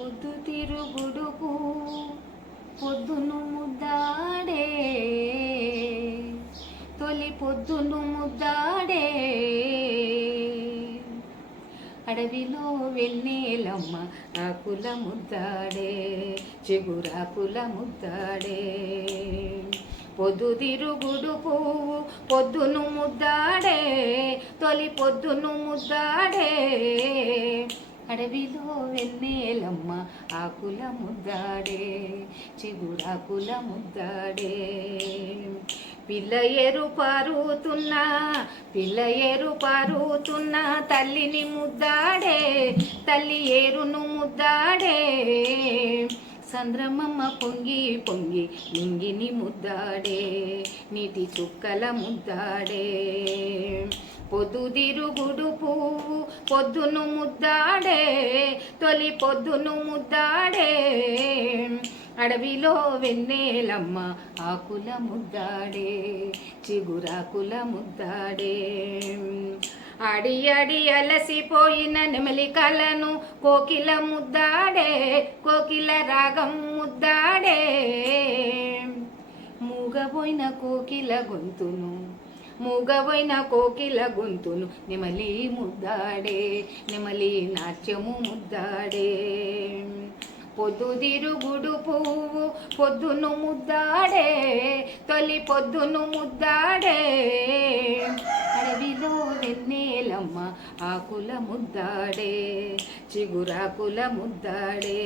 పొద్దు తిరుగుడుకు పొద్దును ముద్దాడే. తొలి పొద్దును ముద్దాడే. అడవిలో వెన్నెలమ్మ ఆకుల ముద్దాడే చిగురాకుల ముద్దాడే. పొద్దు తిరుగుడు పువ్వు పొద్దును ముద్దాడే తొలి పొద్దును ముద్దాడే. అడవిలో వెన్నెలమ్మ ఆకుల ముద్దాడే చిగురాకుల ముద్దాడే పిల్ల ఏరు పారుతున్నా పిల్ల ఏరు పారుతున్నా తల్లిని ముద్దాడే తల్లి ఏరును ముద్దాడే. సంద్రమమ్మ పొంగి పొంగి నింగిని ముద్దాడే నీటి చుక్కల ముద్దాడే. పొద్దుదిరుగుడు పువ్వు పొద్దును ముద్దాడే తొలి పొద్దును ముద్దాడే. అడవిలో వెన్నెలమ్మ ఆకుల ముద్దాడే చిగురాకుల ముద్దాడే. అడి అడి అలసిపోయిన నెమలి కలను కోకిల ముద్దాడే కోకిల రాగం ముద్దాడే. మూగపోయిన కోకిల గొంతును మూగవైన కోకిల గొంతును నెమలి ముద్దాడే నెమలి నాట్యము ముద్దాడే. పొద్దుదిరుగుడు పువ్వు పొద్దును ముద్దాడే తొలి పొద్దును ముద్దాడే. అడవిలో వెన్నేలమ్మ ఆకుల ముద్దాడే చిగురాకుల ముద్దాడే.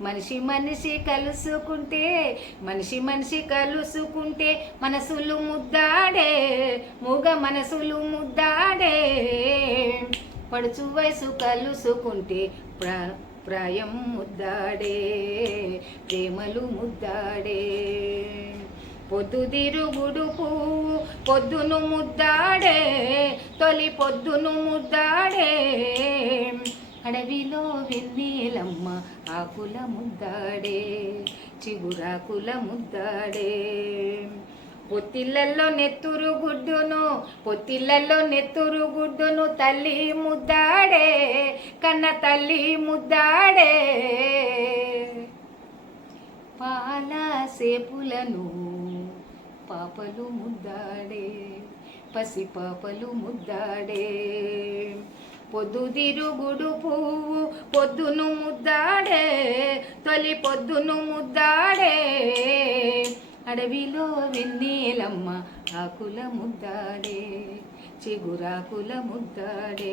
మనిషి మనిషి కలుసుకుంటే మనిషి మనిషి కలుసుకుంటే మనసులు ముద్దాడే మూగ మనసులు ముద్దాడే. పడుచు వయసు కలుసుకుంటే ప్ర ప్రాయం ముద్దాడే ప్రేమలు ముద్దాడే. పొద్దుదిరుగుడు పువ్వు పొద్దును ముద్దాడే తొలి పొద్దును ముద్దాడే. అడవిలో వెన్నెలమ్మ ఆకుల ముద్దాడే చిగురాకుల ముద్దాడే పొత్తిళ్ళల్లో నెత్తురు గుడ్డును పొత్తిళ్ళల్లో నెత్తురు గుడ్డును తల్లి ముద్దాడే కన్న తల్లి ముద్దాడే. పాల సేపులను పాపలు ముద్దాడే పసి పాపలు ముద్దాడే. పొద్దుదిరుగుడు పువ్వు పొద్దును ముద్దాడే తొలి పొద్దును ముద్దాడే. అడవిలో వెన్నెలమ్మ ఆకుల ముద్దాడే చిగురాకుల ముద్దాడే.